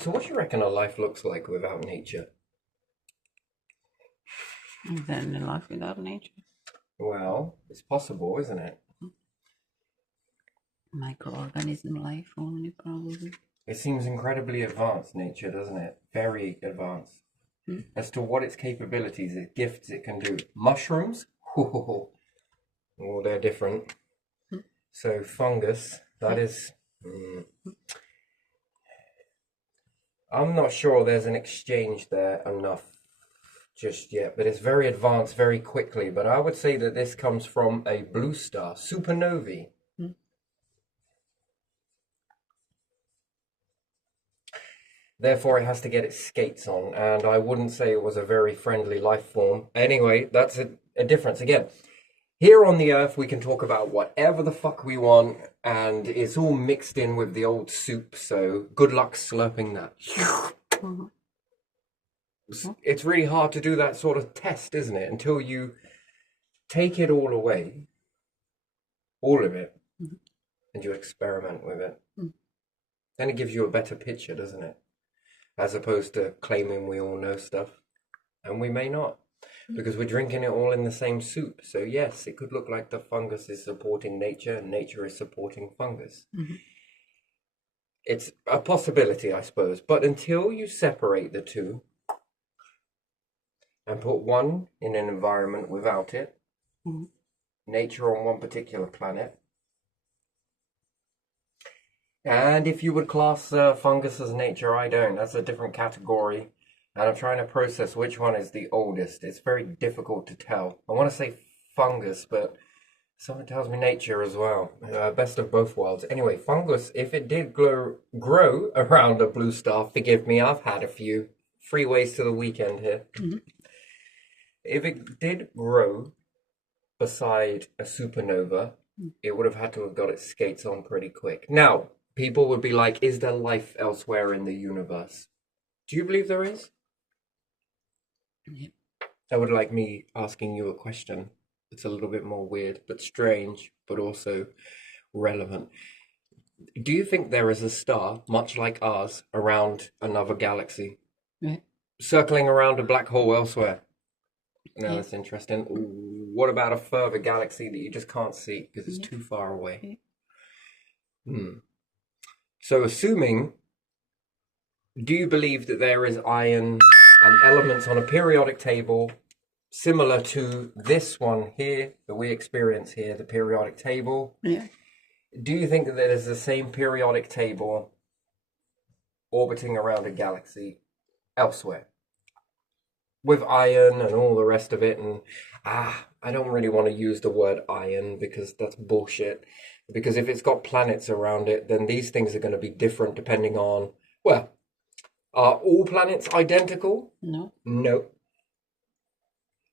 So what do you reckon our life looks like without nature? Then a life without nature. Well, it's possible, isn't it? Microorganism life only, probably. It seems incredibly advanced, nature, doesn't it? Very advanced. As to what its capabilities, its gifts it can do. Mushrooms? Oh, they're different. So fungus, that is... I'm not sure there's an exchange there enough just yet, but it's very advanced very quickly. But I would say that this comes from a blue star, supernovae. Therefore, it has to get its skates on, and I wouldn't say it was a very friendly life form. Anyway, that's a difference. Again, here on the Earth, we can talk about whatever the fuck we want, and it's all mixed in with the old soup, so good luck slurping that. It's really hard to do that sort of test, isn't it? Until you take it all away, all of it, and you experiment with it. Then it gives you a better picture, doesn't it? As opposed to claiming we all know stuff. And we may not, because we're drinking it all in the same soup. So yes, it could look like the fungus is supporting nature and nature is supporting fungus. It's a possibility, I suppose. But until you separate the two and put one in an environment without it, nature on one particular planet, and if you would class fungus as nature, I don't. That's a different category. And I'm trying to process which one is the oldest. It's very difficult to tell. I want to say fungus, but something tells me nature as well. Best of both worlds. Anyway, fungus, if it did grow around a blue star, forgive me, I've had a few freeways to the weekend here. If it did grow beside a supernova, it would have had to have got its skates on pretty quick. Now, people would be like, is there life elsewhere in the universe? Do you believe there is? That would like me asking you a question. It's a little bit more weird, but strange, but also relevant. Do you think there is a star, much like ours, around another galaxy? Circling around a black hole elsewhere? No, that's interesting. What about a further galaxy that you just can't see because it's too far away? So assuming, do you believe that there is iron and elements on a periodic table similar to this one here that we experience here, the periodic table? Do you think that there is the same periodic table orbiting around a galaxy elsewhere? With iron and all the rest of it, and I don't really want to use the word iron because that's bullshit. Because if it's got planets around it, then these things are going to be different depending on, well, are all planets identical? No. No.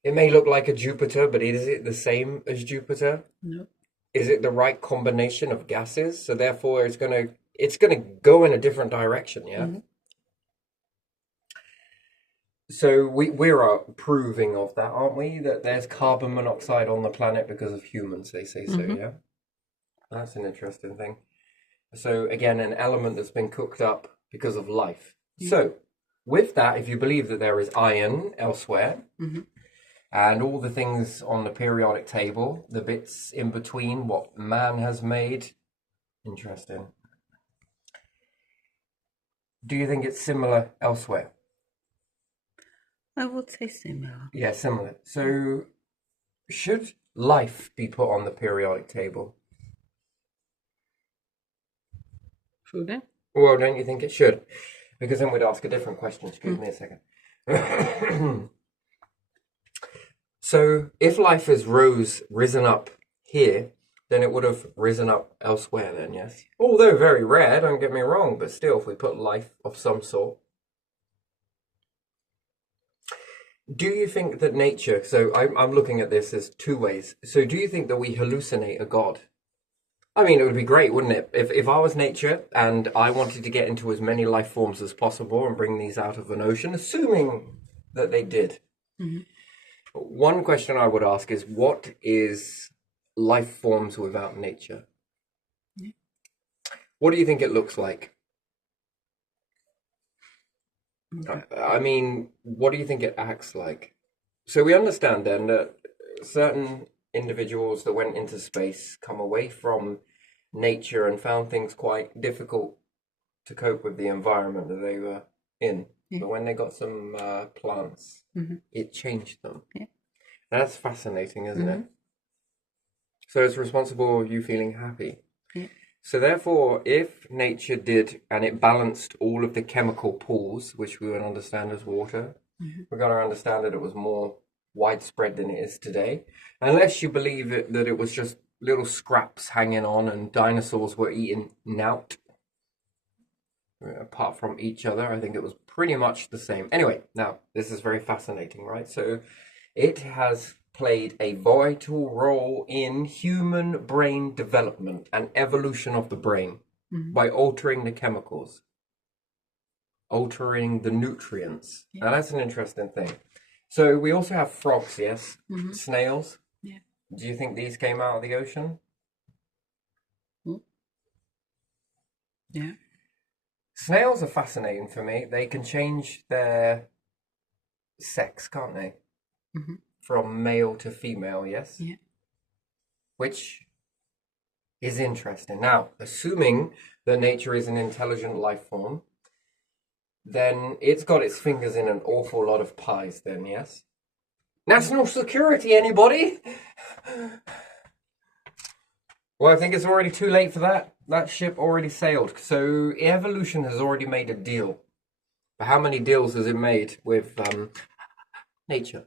It may look like a Jupiter, but is it the same as Jupiter? No. Is it the right combination of gases? So therefore it's gonna go in a different direction, yeah? So we're approving of that, aren't we? That there's carbon monoxide on the planet because of humans, they say so, yeah? That's an interesting thing. So again, an element that's been cooked up because of life. So with that, if you believe that there is iron elsewhere, and all the things on the periodic table, the bits in between what man has made, interesting. Do you think it's similar elsewhere? I would say similar. Yeah, similar. So should life be put on the periodic table? Should it? Well, don't you think it should? Because then we'd ask a different question. Excuse me a second. So if life has risen up here, then it would have risen up elsewhere then, yes? Although very rare, don't get me wrong, but still, if we put life of some sort. Do you think that nature, so I'm looking at this as two ways. So do you think that we hallucinate a god? I mean, it would be great, wouldn't it? If I was nature and I wanted to get into as many life forms as possible and bring these out of an ocean, assuming that they did. One question I would ask is, what is life forms without nature? What do you think it looks like? I mean, what do you think it acts like? So we understand then that certain individuals that went into space come away from nature and found things quite difficult to cope with the environment that they were in. Yeah. But when they got some plants, it changed them. Yeah. And that's fascinating, isn't it? So it's responsible for you feeling happy. Yeah. So therefore, if nature did, and it balanced all of the chemical pools, which we would understand as water, we're going to understand that it was more widespread than it is today. Unless you believe that it was just little scraps hanging on and dinosaurs were eating nout apart from each other. I think it was pretty much the same. Anyway, now, this is very fascinating, right? So it has played a vital role in human brain development and evolution of the brain by altering the chemicals, altering the nutrients. Yeah. Now, that's an interesting thing. So we also have frogs, yes? Snails. Yeah. Do you think these came out of the ocean? Yeah. Snails are fascinating for me. They can change their sex, can't they? From male to female, yes? Yeah. Which is interesting. Now, assuming that nature is an intelligent life form, then it's got its fingers in an awful lot of pies then, yes? National security, anybody? Well, I think it's already too late for that. That ship already sailed. So evolution has already made a deal. But how many deals has it made with nature?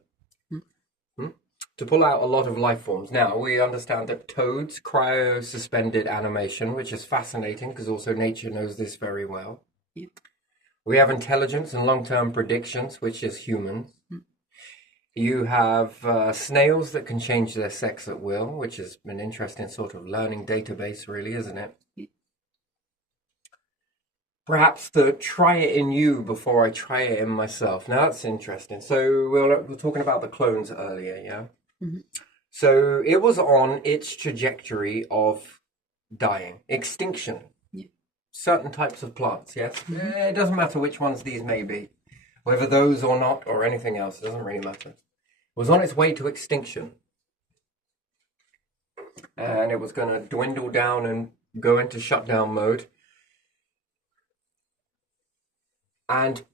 To pull out a lot of life forms. Now, we understand that toads cryo-suspended animation, which is fascinating because also nature knows this very well. Yeah. We have intelligence and long-term predictions, which is humans. You have snails that can change their sex at will, which is an interesting sort of learning database, really, isn't it? Yeah. Perhaps the try it in you before I try it in myself. Now, that's interesting. So we were talking about the clones earlier, yeah? So it was on its trajectory of dying, extinction. Yeah. Certain types of plants, yes? It doesn't matter which ones these may be. Whether those or not, or anything else, it doesn't really matter. It was on its way to extinction. And it was going to dwindle down and go into shutdown mode. And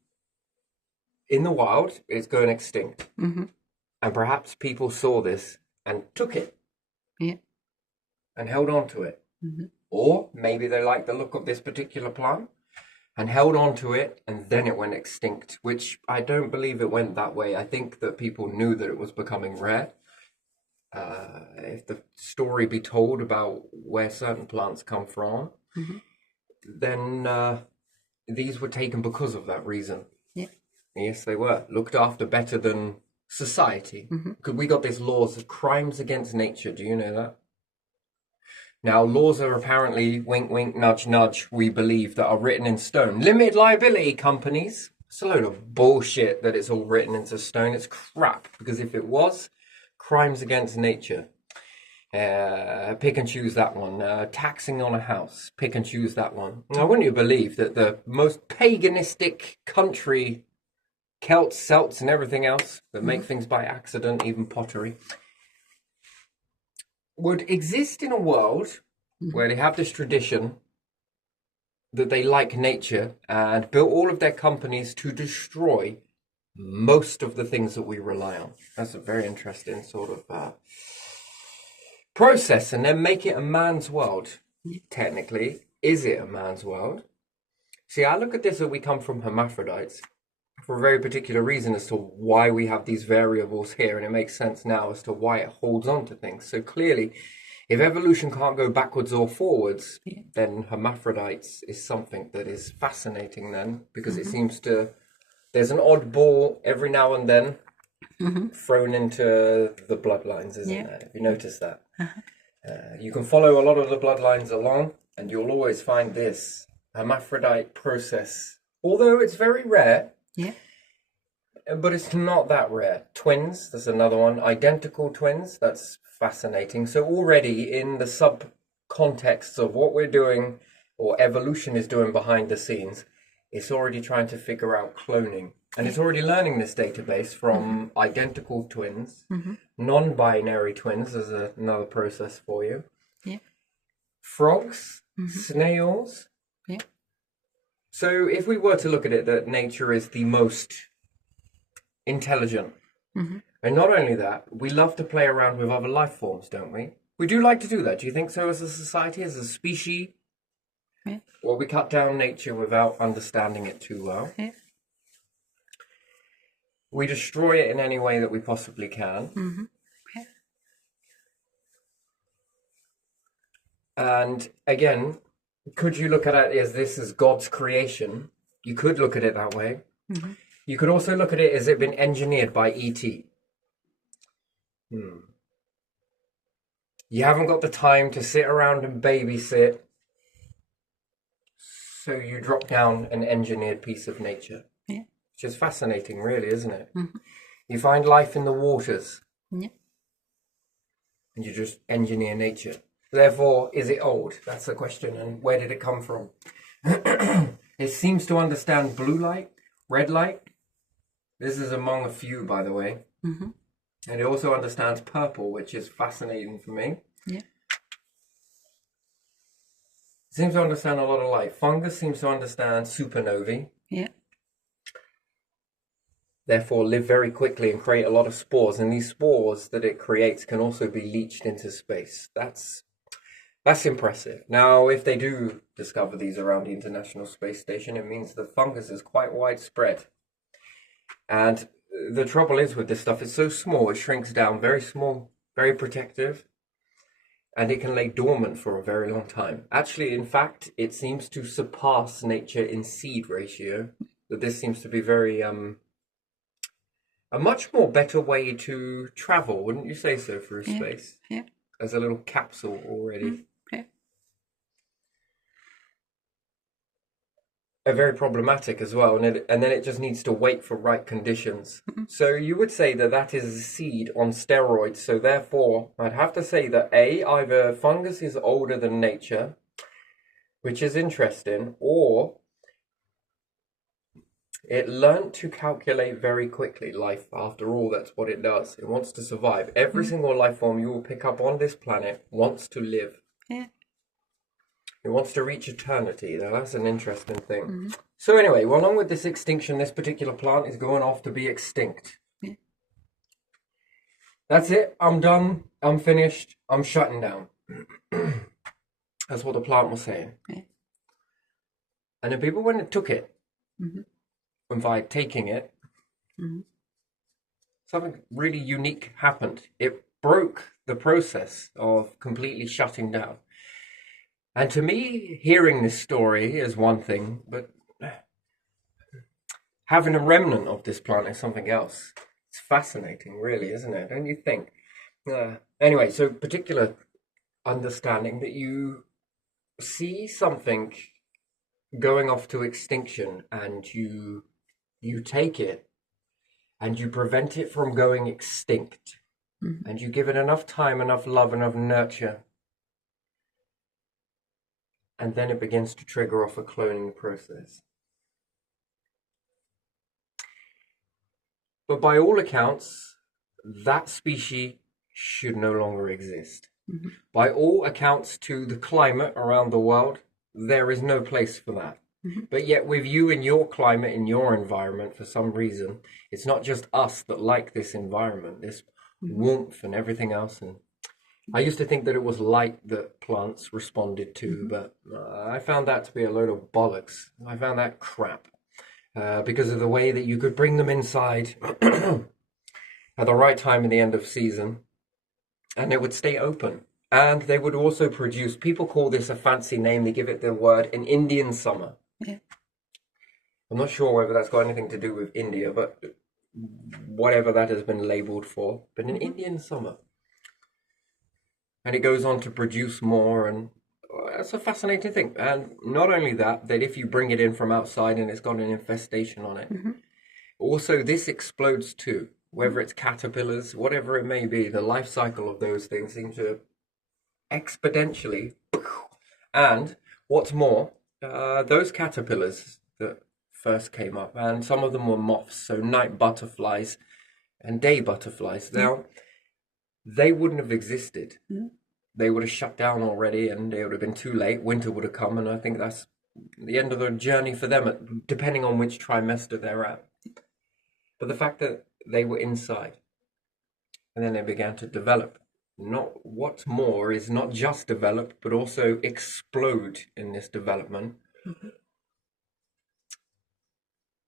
in the wild, it's going extinct. And perhaps people saw this and took it. Yeah. And held on to it. Or maybe they liked the look of this particular plant and held on to it, and then it went extinct, which I don't believe it went that way. I think that people knew that it was becoming rare. If the story be told about where certain plants come from, then these were taken because of that reason. Yeah. Yes, they were. Looked after better than society. Because we got these laws of crimes against nature. Do you know that? Now, laws are apparently, wink, wink, nudge, nudge, we believe, that are written in stone. Limited liability companies. It's a load of bullshit that it's all written into stone. It's crap. Because if it was, crimes against nature. Pick and choose that one. Taxing on a house. Pick and choose that one. Now, wouldn't you believe that the most paganistic country, Celts, Celts, and everything else that make things by accident, even pottery, would exist in a world where they have this tradition that they like nature and built all of their companies to destroy most of the things that we rely on. That's a very interesting sort of process, and then make it a man's world. Technically, is it a man's world? See, I look at this that we come from hermaphrodites for a very particular reason as to why we have these variables here, and it makes sense now as to why it holds on to things. So clearly, if evolution can't go backwards or forwards, then hermaphrodites is something that is fascinating then, because it seems to, there's an oddball every now and then thrown into the bloodlines, isn't there? Have you noticed that? You can follow a lot of the bloodlines along, and you'll always find this hermaphrodite process, although it's very rare. Yeah. But it's not that rare. Twins, there's another one. Identical twins, that's fascinating. So already in the sub-contexts of what we're doing, or evolution is doing behind the scenes, it's already trying to figure out cloning. And it's already learning this database from identical twins, non-binary twins is another process for you. Yeah. Frogs, snails. Yeah. So if we were to look at it, that nature is the most intelligent. And not only that, we love to play around with other life forms, don't we? We do like to do that. Do you think so as a society, as a species? Yeah. Well, we cut down nature without understanding it too well. Yeah. We destroy it in any way that we possibly can. Yeah. And again, could you look at it as this is God's creation? You could look at it that way. You could also look at it as it been engineered by E.T. You haven't got the time to sit around and babysit, so you drop down an engineered piece of nature. Yeah. Which is fascinating, really, isn't it? You find life in the waters, Yeah. and you just engineer nature. Therefore, is it old? That's the question. And where did it come from? It seems to understand blue light, red light. This is among a few, by the way. And it also understands purple, which is fascinating for me. Yeah. It seems to understand a lot of light. Fungus seems to understand supernovae. Yeah. Therefore, live very quickly and create a lot of spores. And these spores that it creates can also be leached into space. That's impressive. Now, if they do discover these around the International Space Station, it means that fungus is quite widespread. And the trouble is with this stuff, it's so small, it shrinks down, very small, very protective, and it can lay dormant for a very long time. Actually, in fact, it seems to surpass nature in seed ratio. That this seems to be very a much more better way to travel, wouldn't you say so, through space? Yeah. As a little capsule already. Yeah. Very problematic as well, and then it just needs to wait for right conditions. So you would say that that is a seed on steroids. So therefore, I'd have to say that either fungus is older than nature, which is interesting, or it learned to calculate very quickly. Life, after all, that's what it does. It wants to survive. Every single life form you will pick up on this planet wants to live. Yeah. It wants to reach eternity. Now, that's an interesting thing. So anyway, well, along with this extinction, this particular plant is going off to be extinct. Yeah. That's it. I'm done. I'm finished. I'm shutting down. That's what the plant was saying. Yeah. And then people, when it took it, and by taking it, something really unique happened. It broke the process of completely shutting down. And to me, hearing this story is one thing, but having a remnant of this plant is something else. It's fascinating, really, isn't it? Don't you think? Anyway, so particular understanding that you see something going off to extinction and you take it and you prevent it from going extinct and you give it enough time, enough love, enough nurture. And then it begins to trigger off a cloning process. But by all accounts, that species should no longer exist. By all accounts to the climate around the world, there is no place for that. But yet with you in your climate, in your environment, for some reason, it's not just us that like this environment, this warmth and everything else. And I used to think that it was light that plants responded to, but I found that to be a load of bollocks. I found that crap because of the way that you could bring them inside at the right time in the end of season, and they would stay open. And they would also produce, people call this a fancy name, they give it the word, an Indian summer. Yeah. I'm not sure whether that's got anything to do with India, but whatever that has been labeled for, but an Indian summer. And it goes on to produce more, and that's a fascinating thing. And not only that, that if you bring it in from outside and it's got an infestation on it, also this explodes too. Whether it's caterpillars, whatever it may be, the life cycle of those things seems to exponentially. And what's more, those caterpillars that first came up, and some of them were moths, so night butterflies and day butterflies. Now, they wouldn't have existed. Mm. They would have shut down already, and it would have been too late. Winter would have come, and I think that's the end of the journey for them, depending on which trimester they're at. But the fact that they were inside, and then they began to develop. Not what's more is not just develop, but also explode in this development. Mhm.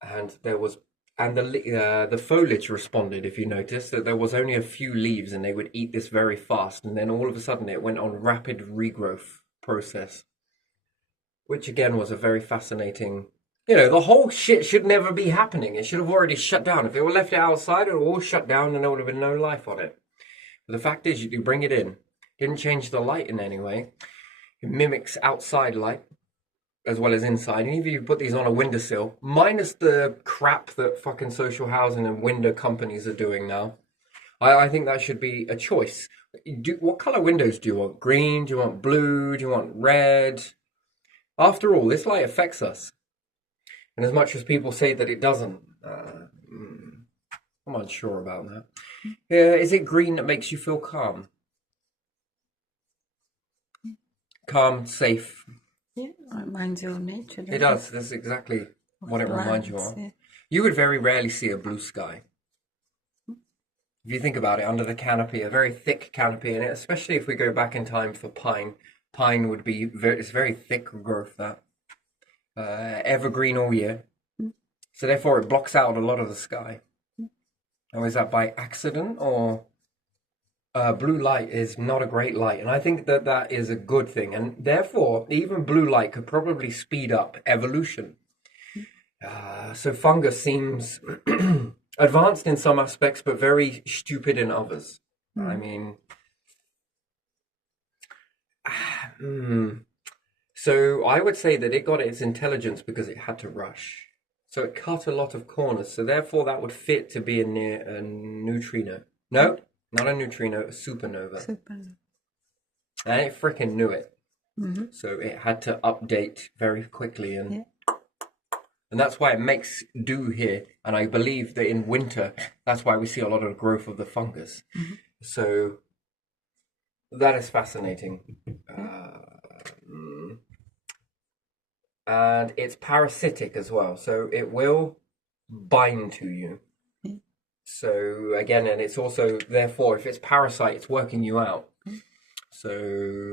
And there was, and the foliage responded. If you notice that there was only a few leaves, and they would eat this very fast, and then all of a sudden it went on rapid regrowth process, which again was a very fascinating. The whole shit should never be happening. It should have already shut down. If it were left outside, it would all shut down, and there would have been no life on it. But the fact is, you bring it in. Didn't change the light in any way. It mimics outside light as well as inside. And even if you put these on a windowsill, minus the crap that fucking social housing and window companies are doing now, I think that should be a choice. What color windows do you want? Green? Do you want blue? Do you want red? After all, this light affects us. And as much as people say that it doesn't, I'm unsure about that. Is it green that makes you feel calm? Calm, safe. Yeah, it reminds you of nature. It does. That's exactly what it reminds you of. Yeah. You would very rarely see a blue sky. If you think about it, under the canopy, a very thick canopy, and especially if we go back in time for pine, pine would be it's very thick growth, that evergreen all year. So therefore, it blocks out a lot of the sky. Now, is that by accident, or blue light is not a great light? And I think that that is a good thing. And therefore, even blue light could probably speed up evolution. So fungus seems advanced in some aspects, but very stupid in others. I mean, so I would say that it got its intelligence because it had to rush. So it cut a lot of corners. So therefore, that would fit to be a neutrino. No, not a neutrino, a supernova. Supernova. And it freaking knew it. Mm-hmm. So it had to update very quickly. Yeah. And that's why it makes do here. And I believe that in winter, that's why we see a lot of growth of the fungus. Mm-hmm. So that is fascinating. And it's parasitic as well, so it will bind to you. So again, and it's also, therefore, if it's parasite, it's working you out. So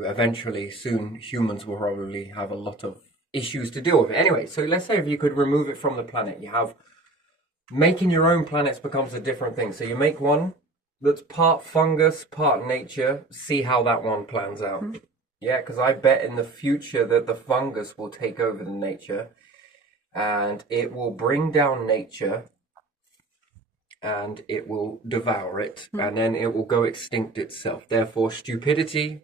eventually, soon, humans will probably have a lot of issues to deal with it. Anyway, so let's say if you could remove it from the planet, you have, making your own planets becomes a different thing. So you make one that's part fungus, part nature, see how that one plans out. Yeah, because I bet in the future that the fungus will take over the nature, and it will bring down nature, and it will devour it, and then it will go extinct itself. Therefore, stupidity,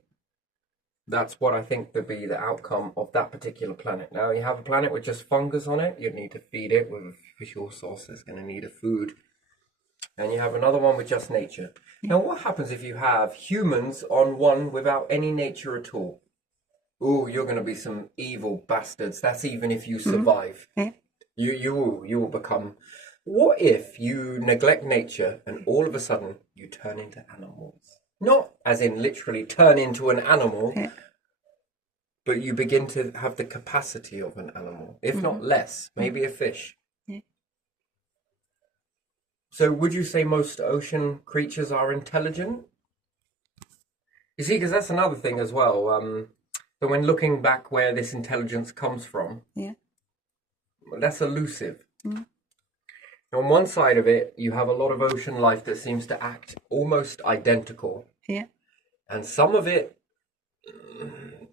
that's what I think would be the outcome of that particular planet. Now, you have a planet with just fungus on it, you'd need to feed it with a visual source that's going to need a food. And you have another one with just nature. Now, what happens if you have humans on one without any nature at all? Oh, you're going to be some evil bastards. That's even if you survive. Yeah. You will become. What if you neglect nature and all of a sudden you turn into animals? Not as in literally turn into an animal, but you begin to have the capacity of an animal, if not less, maybe a fish. So would you say most ocean creatures are intelligent? You see, because that's another thing as well. So when looking back where this intelligence comes from, that's elusive. On one side of it, you have a lot of ocean life that seems to act almost identical. Yeah. And some of it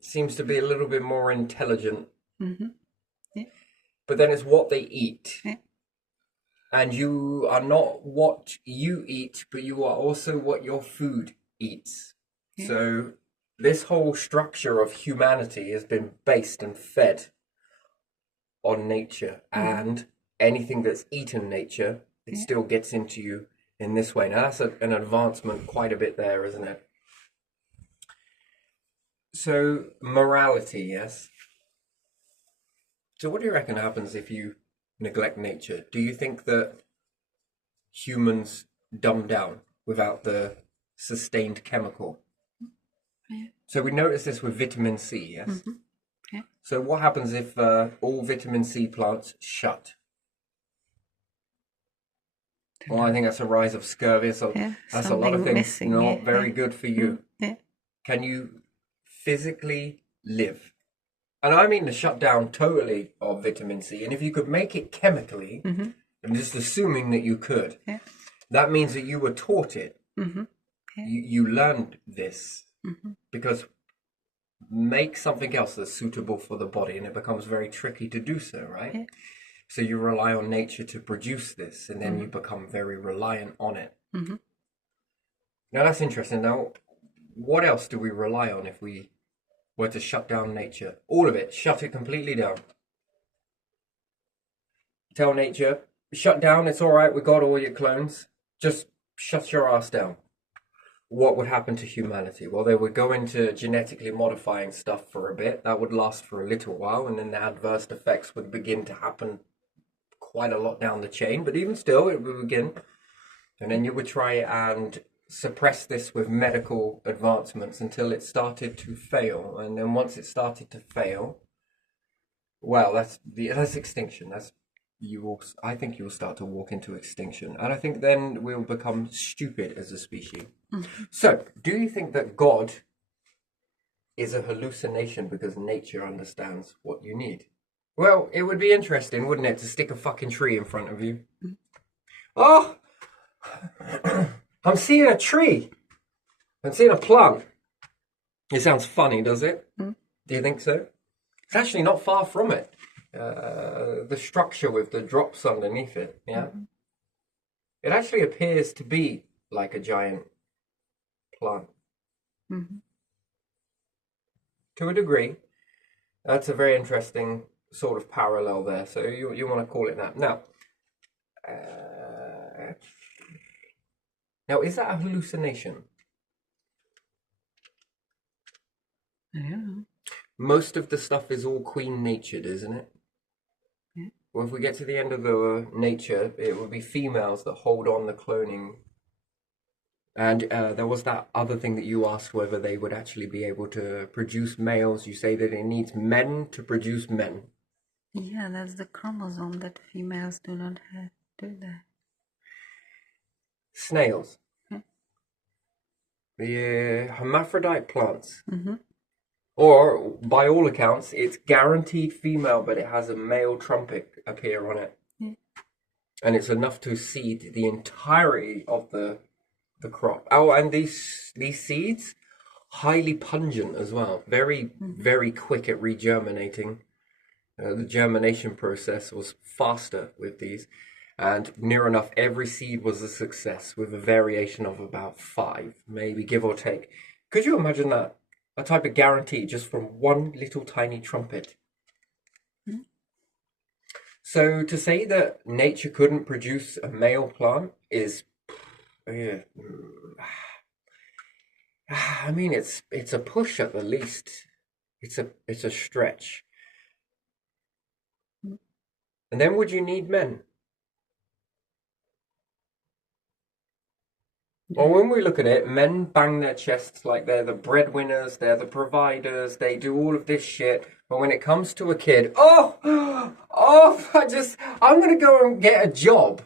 seems to be a little bit more intelligent. But then it's what they eat. And you are not what you eat, but you are also what your food eats. So this whole structure of humanity has been based and fed on nature. And anything that's eaten nature, it still gets into you in this way. Now that's an advancement quite a bit there, isn't it? So morality, yes. So what do you reckon happens if you neglect nature, do you think that humans dumb down without the sustained chemical? Yeah. So we notice this with vitamin C, yes? Mm-hmm. Yeah. So what happens if all vitamin C plants shut? Well, I think that's a rise of scurvy. So Yeah, that's a lot of something things missing. not Yeah, very yeah. good for you. Yeah. Can you physically live? And I mean the shutdown totally of vitamin C. And if you could make it chemically, Mm-hmm. I'm just assuming that you could, Yeah. that means that you were taught it. Mm-hmm. Yeah. You learned this. Mm-hmm. Because make something else that's suitable for the body and it becomes very tricky to do so, right? Yeah. So you rely on nature to produce this and then you become very reliant on it. Mm-hmm. Now that's interesting. Now, what else do we rely on if we were to shut down nature? All of it. Shut it completely down. Tell nature, shut down, it's all right, we got all your clones. Just shut your ass down. What would happen to humanity? Well, they would go into genetically modifying stuff for a bit. That would last for a little while, and then the adverse effects would begin to happen quite a lot down the chain. But even still, it would begin. And then you would try and suppress this with medical advancements until it started to fail. And then once it started to fail, well, that's extinction. I think you will start to walk into extinction. And I think then we'll become stupid as a species. Mm-hmm. So, do you think that God is a hallucination because nature understands what you need? Well, it would be interesting, wouldn't it, to stick a fucking tree in front of you? Oh, I'm seeing a tree. I'm seeing a plant. It sounds funny, does it? Mm. Do you think so? It's actually not far from it. The structure with the drops underneath it, yeah. Mm-hmm. It actually appears to be like a giant plant. Mm-hmm. To a degree. That's a very interesting sort of parallel there. So you want to call it that. Now, is that a hallucination? Yeah. Most of the stuff is all queen-natured, isn't it? Yeah. Well, if we get to the end of the nature, it would be females that hold on the cloning. And there was that other thing that you asked whether they would actually be able to produce males. You say that it needs men to produce men. Yeah, that's the chromosome that females do not have, do they? Snails. Yeah. The hermaphrodite plants. Mm-hmm. Or, by all accounts, it's guaranteed female, but it has a male trumpet appear on it. Yeah. And it's enough to seed the entirety of the crop. Oh, and these seeds, highly pungent as well. Very, very quick at regerminating. The germination process was faster with these. And near enough, every seed was a success with a variation of about 5, maybe give or take. Could you imagine that? A type of guarantee just from one little tiny trumpet. Mm-hmm. So to say that nature couldn't produce a male plant is, I mean, it's a push at the least. It's a stretch. Mm-hmm. And then would you need men? Well, when we look at it, men bang their chests like they're the breadwinners, they're the providers, they do all of this shit. But when it comes to a kid, I'm going to go and get a job.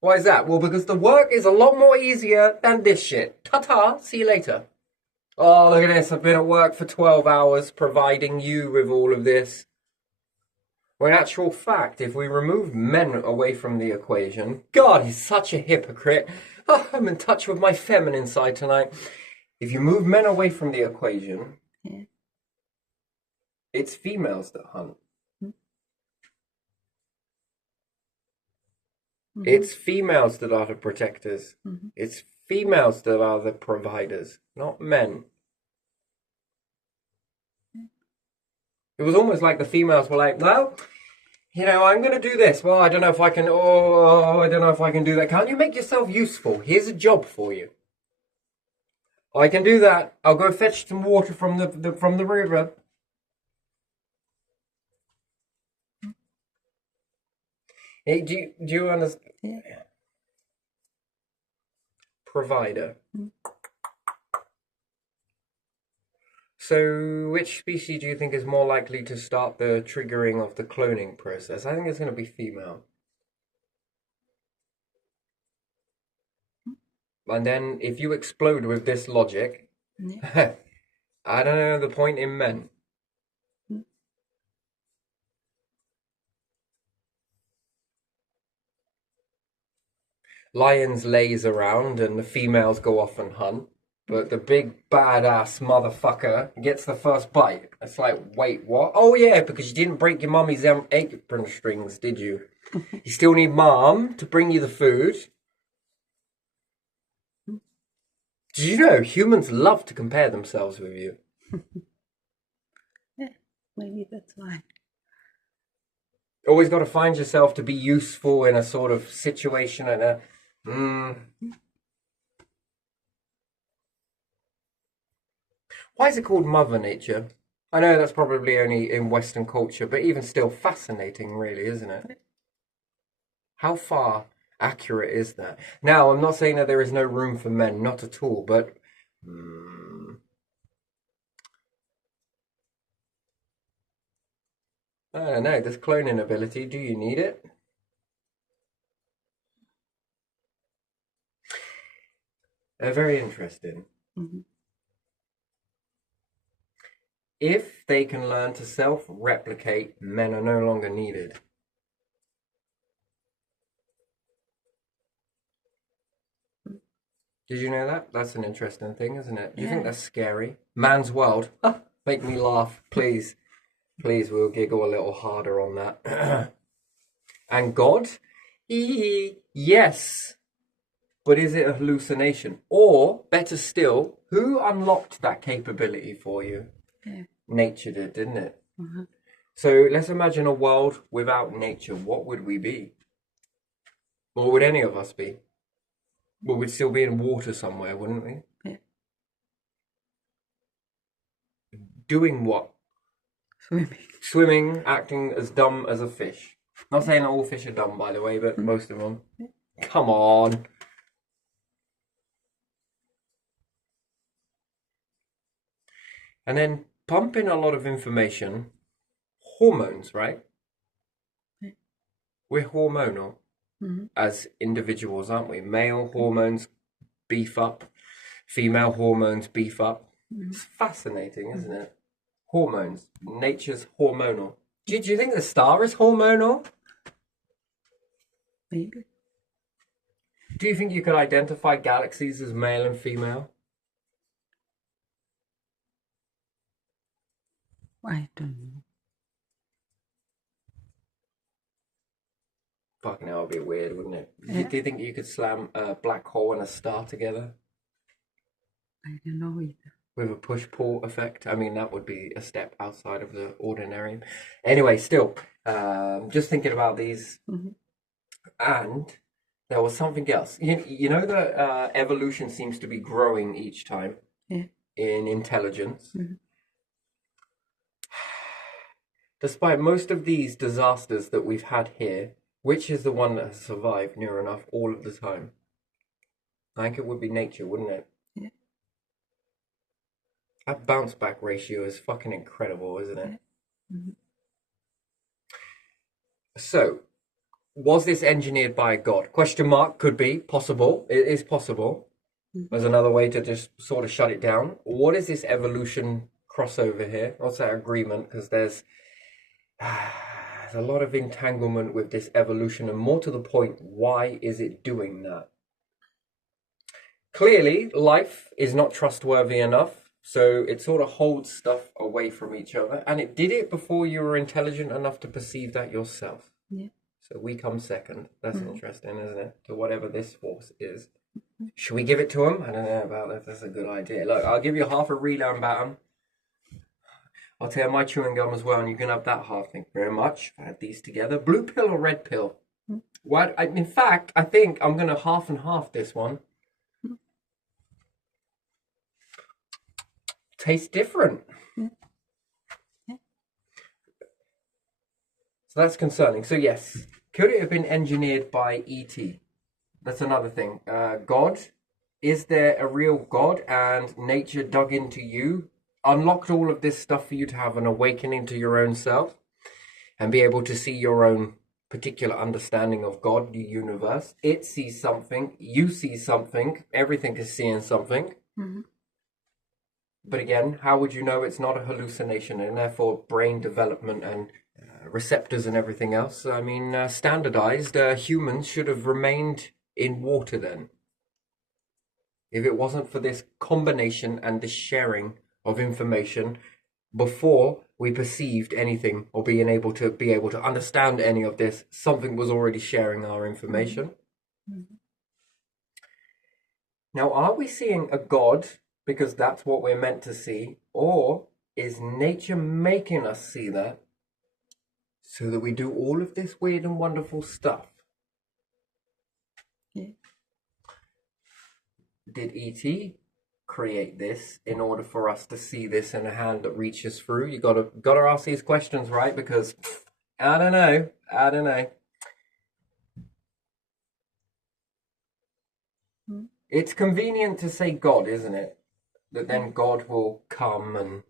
Why is that? Well, because the work is a lot more easier than this shit. Ta-ta, see you later. Oh, look at this, I've been at work for 12 hours providing you with all of this. Well, in actual fact, if we remove men away from the equation, God, he's such a hypocrite. Oh, I'm in touch with my feminine side tonight. If you move men away from the equation, it's females that hunt. Mm-hmm. It's females that are the protectors. Mm-hmm. It's females that are the providers, not men. It was almost like the females were like, well, I'm going to do this. Well, I don't know if I can. Oh, I don't know if I can do that. Can't you make yourself useful? Here's a job for you. I can do that. I'll go fetch some water from the river. Do you understand? Yeah. Provider. Mm. So, which species do you think is more likely to start the triggering of the cloning process? I think it's going to be female. And then, if you explode with this logic, Yeah. I don't know the point in men. Mm. Lions lays around and the females go off and hunt. But the big badass motherfucker gets the first bite. It's like, wait, what? Oh yeah, because you didn't break your mummy's apron strings, did you? You still need mom to bring you the food. Did you know humans love to compare themselves with you? Yeah. Maybe that's why. Always got to find yourself to be useful in a sort of situation and a. Why is it called Mother Nature? I know that's probably only in Western culture, but even still fascinating, really, isn't it? How far accurate is that? Now, I'm not saying that there is no room for men, not at all, but I don't know. This cloning ability, do you need it? Very interesting. Mm-hmm. If they can learn to self-replicate, men are no longer needed. Did you know that? That's an interesting thing, isn't it? Do you think Yeah. that's scary? Man's world. Make me laugh, please. Please, we'll giggle a little harder on that. And God? Yes. But is it a hallucination? Or, better still, who unlocked that capability for you? Yeah. Nature did, didn't it? Mm-hmm. So let's imagine a world without nature. What would we be? What would any of us be? Well, we'd still be in water somewhere, wouldn't we? Yeah. Doing what? Swimming. Swimming, acting as dumb as a fish. Not saying that all fish are dumb, by the way, but most of them. Come on. And then pump in a lot of information. Hormones, right? Yeah. We're hormonal Mm-hmm. as individuals, aren't we? Male hormones beef up, female hormones beef up. Mm-hmm. It's fascinating, isn't it? Hormones. Nature's hormonal. Do you think the star is hormonal? Maybe. Do you think you could identify galaxies as male and female? I don't know. Fucking hell, it'd be weird, wouldn't it? Yeah. Do you think you could slam a black hole and a star together I don't know either. with a push-pull effect? I mean, that would be a step outside of the ordinary. Anyway, still, just thinking about these, Mm-hmm. and there was something else. You know that evolution seems to be growing each time Yeah. in intelligence. Mm-hmm. Despite most of these disasters that we've had here, which is the one that has survived near enough all of the time? I think it would be nature, wouldn't it? Yeah. That bounce back ratio is fucking incredible, isn't it? Mm-hmm. So, was this engineered by a god? Question mark, could be, possible. It is possible. Mm-hmm. There's another way to just sort of shut it down. What is this evolution crossover here? What's that agreement? Because there's a lot of entanglement with this evolution, and more to the point, why is it doing that? Clearly, life is not trustworthy enough, so it sort of holds stuff away from each other, and it did it before you were intelligent enough to perceive that yourself. Yeah. So we come second. That's Mhm. interesting, isn't it? To whatever this force is. Should we give it to him? I don't know about if that's a good idea. Look, I'll give you half a reload about him. I'll tear my chewing gum as well, and you can have that half. Thank you very much. Add these together. Blue pill or red pill? What? In fact, I think I'm going to half and half this one. Tastes different. Yeah. So that's concerning. So yes, Could it have been engineered by E.T.? That's another thing. God, is there a real God and nature dug into you, unlocked all of this stuff for you to have an awakening to your own self and be able to see your own particular understanding of God, the universe? It sees something, you see something, everything is seeing something. Mm-hmm. But again, how would you know it's not a hallucination and therefore brain development and receptors and everything else? I mean, standardized humans should have remained in water then. If it wasn't for this combination and this sharing of information before we perceived anything or being able to understand any of this, something was already sharing our information. Mm-hmm. Now, are we seeing a God because that's what we're meant to see, or is nature making us see that so that we do all of this weird and wonderful stuff? Yeah. Did E.T. create this in order for us to see this in a hand that reaches through? You gotta ask these questions, right? Because I don't know. Mm-hmm. It's convenient to say God, isn't it? That then God will come and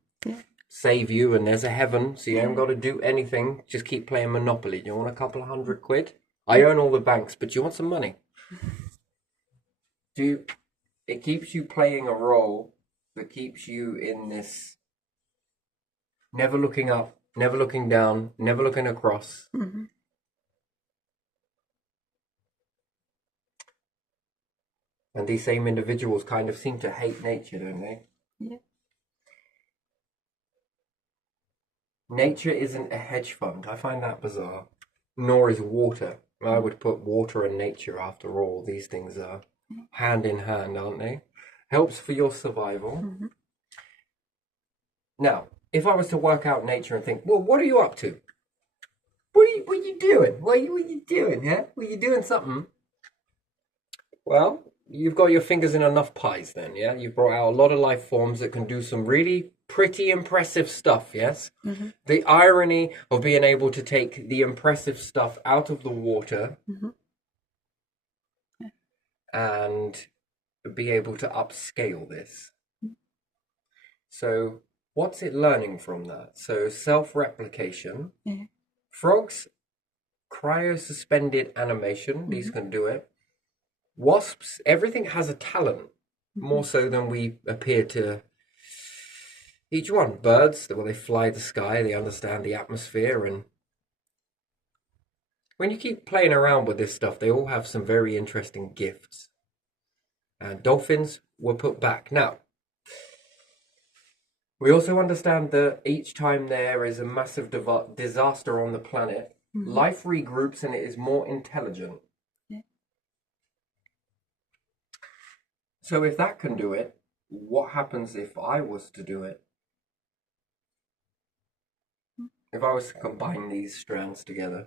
save you, and there's a heaven, so you haven't got to do anything. Just keep playing Monopoly. You want a couple of £100? I own all the banks, but you want some money? It keeps you playing a role that keeps you in this never looking up, never looking down, never looking across. Mm-hmm. And these same individuals kind of seem to hate nature, don't they? Yeah. Nature isn't a hedge fund. I find that bizarre. Nor is water. I would put water and nature, after all. These things are hand in hand, aren't they? Helps for your survival. Mm-hmm. Now, if I was to work out nature and think, well, what are you up to? What are you doing? What are you doing, huh? Were you doing something? Well, you've got your fingers in enough pies then, yeah? You've brought out a lot of life forms that can do some really pretty impressive stuff, yes? Mm-hmm. The irony of being able to take the impressive stuff out of the water and be able to upscale this. So what's it learning from that? So self-replication. Frogs, cryo-suspended animation. These can do it. Wasps, everything has a talent, more so than we appear to. Each one. Birds, well, they fly the sky, they understand the atmosphere, and when you keep playing around with this stuff, they all have some very interesting gifts. And dolphins were put back. Now, we also understand that each time there is a massive disaster on the planet, life regroups and it is more intelligent. So if that can do it, what happens if I was to do it? If I was to combine these strands together,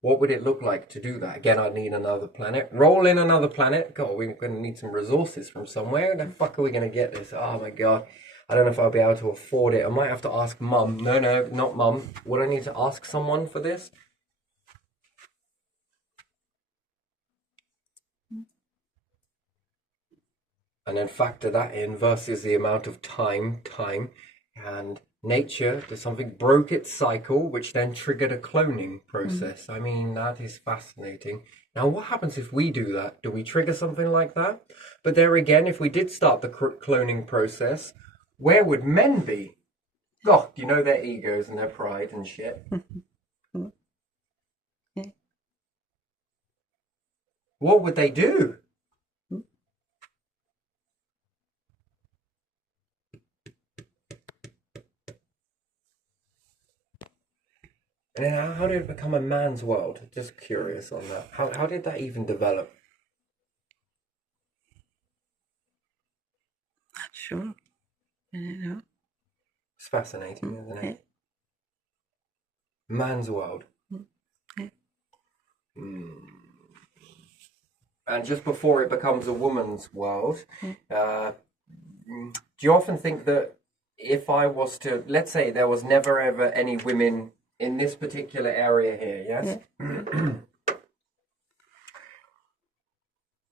what would it look like to do that? Again, I'd need another planet. Roll in another planet. God, we're going to need some resources from somewhere. Where the fuck are we going to get this? Oh my God. I don't know if I'll be able to afford it. I might have to ask Mum. No, not Mum. Would I need to ask someone for this? And then factor that in versus the amount of time, and nature does something, broke its cycle, which then triggered a cloning process. I mean, that is fascinating. Now, what happens if we do that? Do we trigger something like that? But there again, if we did start the cloning process, where would men be? God, you know, their egos and their pride and shit. What would they do? And how did it become a man's world? Just curious on that. How did that even develop? Not sure. I don't know. It's fascinating, isn't it? Man's world. And just before it becomes a woman's world, do you often think that if I was to, let's say there was never ever any women in this particular area here, yes? Yeah.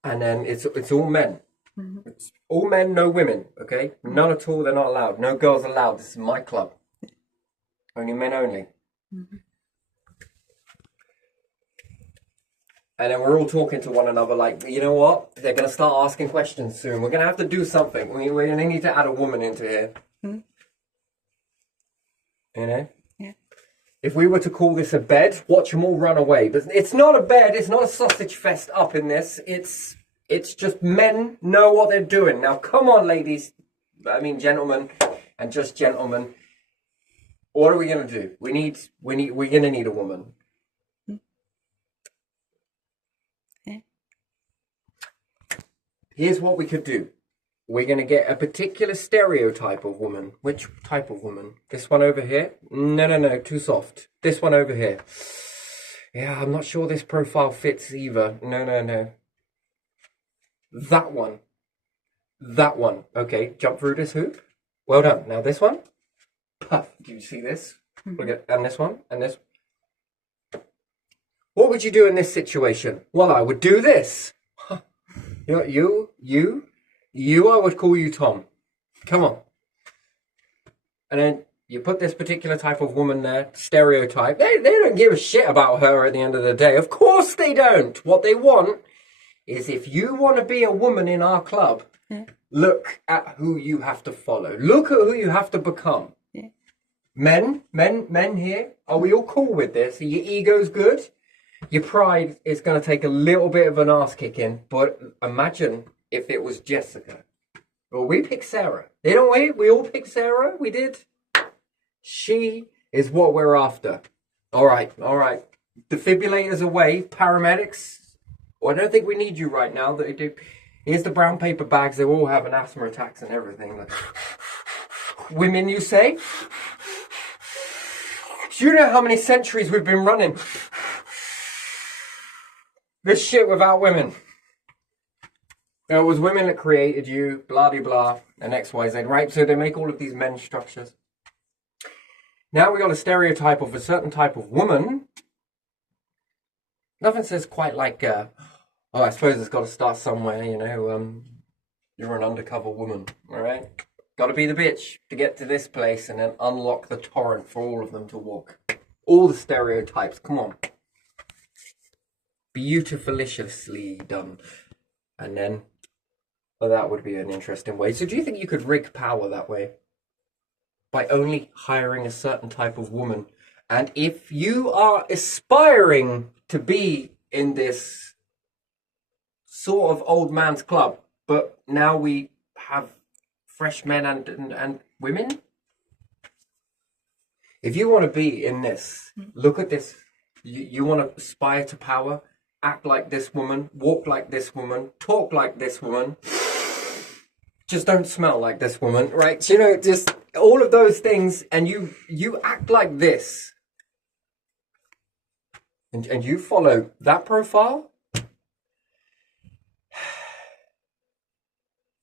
And then it's all men. Mm-hmm. It's all men, no women, okay? None at all, they're not allowed. No girls allowed. This is my club. Only men only. Mm-hmm. And then we're all talking to one another like, you know what? They're going to start asking questions soon. We're going to have to do something. We're going to need to add a woman into here. Mm-hmm. You know? Yeah. If we were to call this a bed, watch them all run away. But it's not a bed. It's not a sausage fest up in this. It's just men know what they're doing. Now, come on, ladies. I mean, gentlemen, and just gentlemen. What are we going to do? We're going to need a woman. Okay. Here's what we could do. We're going to get a particular stereotype of woman. Which type of woman? This one over here? No, too soft. This one over here. Yeah, I'm not sure this profile fits either. No. That one. That one. Okay, jump through this hoop. Well done. Now this one. Puff. Do you see this? Look at, and this one, and this. What would you do in this situation? Well, I would do this. You, I would call you Tom. Come on. And then you put this particular type of woman there, stereotype. They don't give a shit about her at the end of the day. Of course they don't. What they want is, if you want to be a woman in our club, look at who you have to follow. Look at who you have to become. Yeah. Men here, are we all cool with this? Are your egos good? Your pride is going to take a little bit of an ass kicking, but imagine if it was Jessica. Well, we picked Sarah. Didn't we? We all picked Sarah. We did. She is what we're after. All right. Defibrillators away. Paramedics. Well, I don't think we need you right now. They do. Here's the brown paper bags. They're all having asthma attacks and everything. Like, women, you say? Do you know how many centuries we've been running this shit without women? It was women that created you, blah, blah, blah, and XYZ, right? So they make all of these men structures. Now we got a stereotype of a certain type of woman. Nothing says quite like, I suppose it's got to start somewhere, you know. You're an undercover woman, all right? Got to be the bitch to get to this place and then unlock the torrent for all of them to walk. All the stereotypes, come on. Beautifuliciously done. And then, well, that would be an interesting way. So do you think you could rig power that way? By only hiring a certain type of woman? And if you are aspiring to be in this sort of old man's club, but now we have fresh men and women? If you want to be in this, look at this. You want to aspire to power? Act like this woman, walk like this woman, talk like this woman. Just don't smell like this woman, right? You know, just all of those things, and you act like this. And you follow that profile.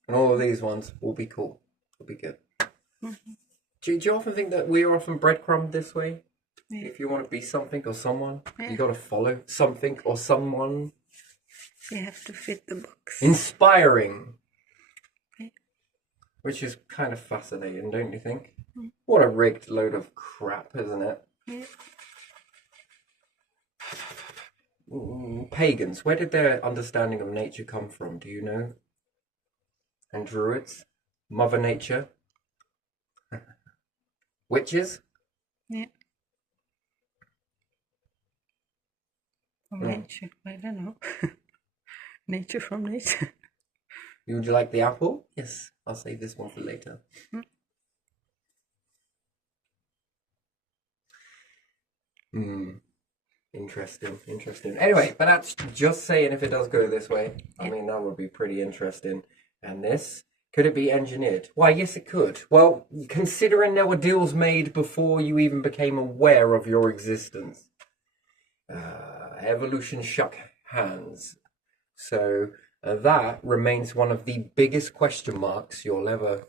And all of these ones will be cool. Will be good. Mm-hmm. Do you often think that we are often breadcrumbed this way? Yeah. If you want to be something or someone, Yeah. you got to follow something or someone. You have to fit the box. Inspiring. Yeah. Which is kind of fascinating, don't you think? What a rigged load of crap, isn't it? Yeah. Pagans, where did their understanding of nature come from? Do you know? And druids? Mother Nature? Witches? Yeah. From nature. I don't know. Nature from nature. Would you like the apple? Yes, I'll save this one for later. Interesting. Anyway, but that's just saying if it does go this way. I mean, that would be pretty interesting. And this, could it be engineered? Why, yes, it could. Well, considering there were deals made before you even became aware of your existence. Evolution shook hands. So that remains one of the biggest question marks you'll ever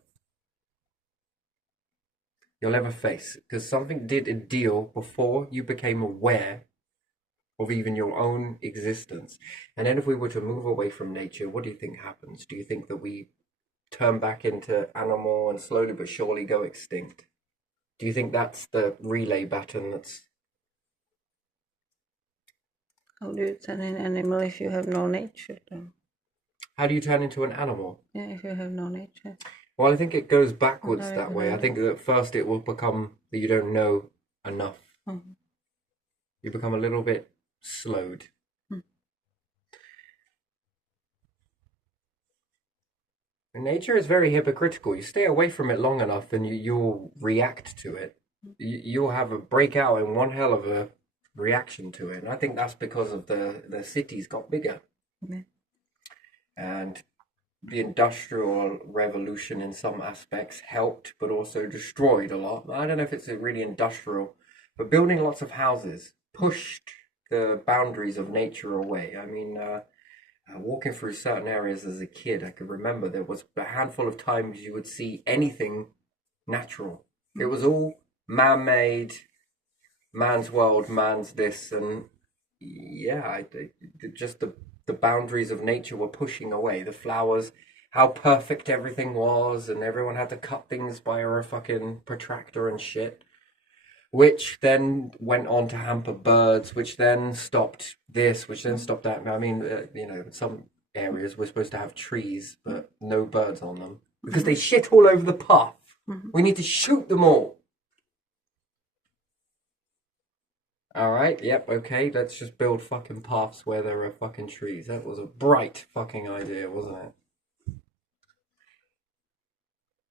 you'll ever face. Because something did a deal before you became aware of even your own existence. And then if we were to move away from nature, what do you think happens? Do you think that we turn back into animal and slowly but surely go extinct? Do you think that's the relay button that's... How do you turn an animal if you have no nature then? How do you turn into an animal? Yeah, if you have no nature. Well, I think it goes backwards Or that way. I think that first it will become that you don't know enough. Mhm. You become a little bit slowed. Mm. And nature is very hypocritical. You stay away from it long enough and you'll react to it. You'll have a breakout in one hell of a reaction to it. And I think that's because of the cities got bigger. Yeah. And the industrial revolution in some aspects helped, but also destroyed a lot. I don't know if it's really industrial, but building lots of houses pushed the boundaries of nature away. I mean, walking through certain areas as a kid, I could remember there was a handful of times you would see anything natural. It was all man-made, man's world, man's this, and yeah, just the boundaries of nature were pushing away. The flowers, how perfect everything was, and everyone had to cut things by a fucking protractor and shit. Which then went on to hamper birds, which then stopped this, which then stopped that. I mean, some areas we're supposed to have trees, but no birds on them because they shit all over the path. We need to shoot them all. All right, yep, okay, let's just build fucking paths where there are fucking trees. That was a bright fucking idea, wasn't it?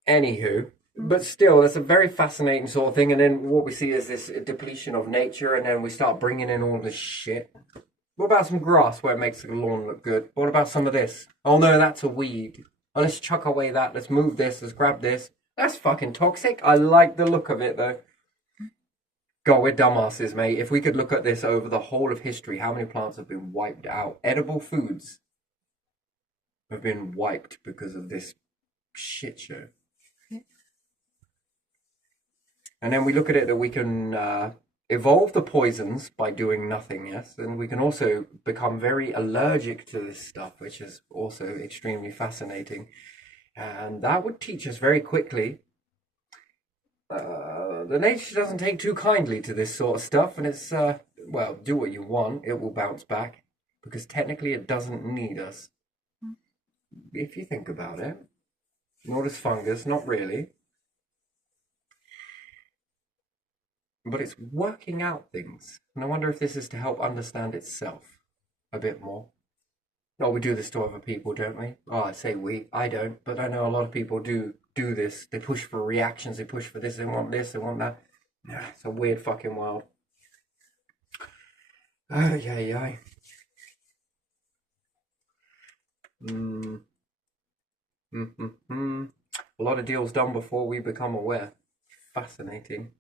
Anywho, but still, that's a very fascinating sort of thing. And then what we see is this depletion of nature, and then we start bringing in all this shit. What about some grass where it makes the lawn look good? What about some of this? Oh no, that's a weed. Oh, let's chuck away that. Let's move this. Let's grab this. That's fucking toxic. I like the look of it though. God, we're dumbasses, mate. If we could look at this over the whole of history, how many plants have been wiped out? Edible foods have been wiped because of this shit show. And then we look at it that we can evolve the poisons by doing nothing, yes? And we can also become very allergic to this stuff, which is also extremely fascinating. And that would teach us very quickly. The nature doesn't take too kindly to this sort of stuff, and it's, well, do what you want, it will bounce back, because technically it doesn't need us. If you think about it. Nor does fungus, not really. But it's working out things. And I wonder if this is to help understand itself a bit more. Oh, we do this to other people, don't we? Oh, I say we. I don't, but I know a lot of people do this. They push for reactions, they push for this, they want that. Yeah, it's a weird fucking world. Yeah. A lot of deals done before we become aware. Fascinating.